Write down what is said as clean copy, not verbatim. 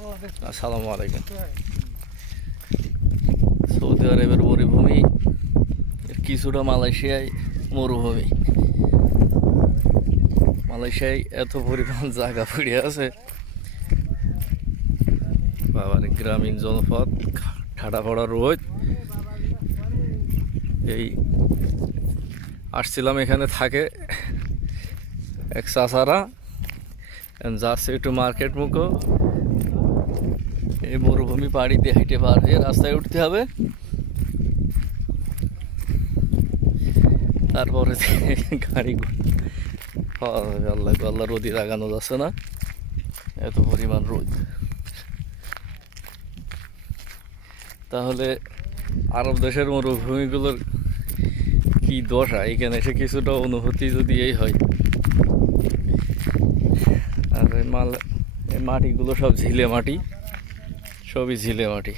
আসসালামু আলাইকুম। সৌদি আরবের মরুভূমি, কিছুটা মালয়েশিয়ায় মরুভূমি। মালয়েশিয়ায় এত পরিমাণ জায়গা পড়ে আছে, বাবার গ্রামীণ জনপদ, ঠাডা পড়া রোদ। এই আসছিলাম, এখানে থাকে এক চাচারা, যাচ্ছে একটু মার্কেট মুখো। এই মরুভূমি পাড়ি দিয়ে হেঁটে পার হয়ে রাস্তায় উঠতে হবে, তারপরে গাড়ি আল্লাহ আল্লাহ রোদি লাগানো যাচ্ছে না, এত পরিমাণ রোদ। তাহলে আরব দেশের মরুভূমিগুলোর কি দশা, এখানে এসে কিছুটা অনুভূতি যদি এই হয়। আর এই মাটিগুলো সব ঝিলে মাটি, সবই ঝিলে মাটি।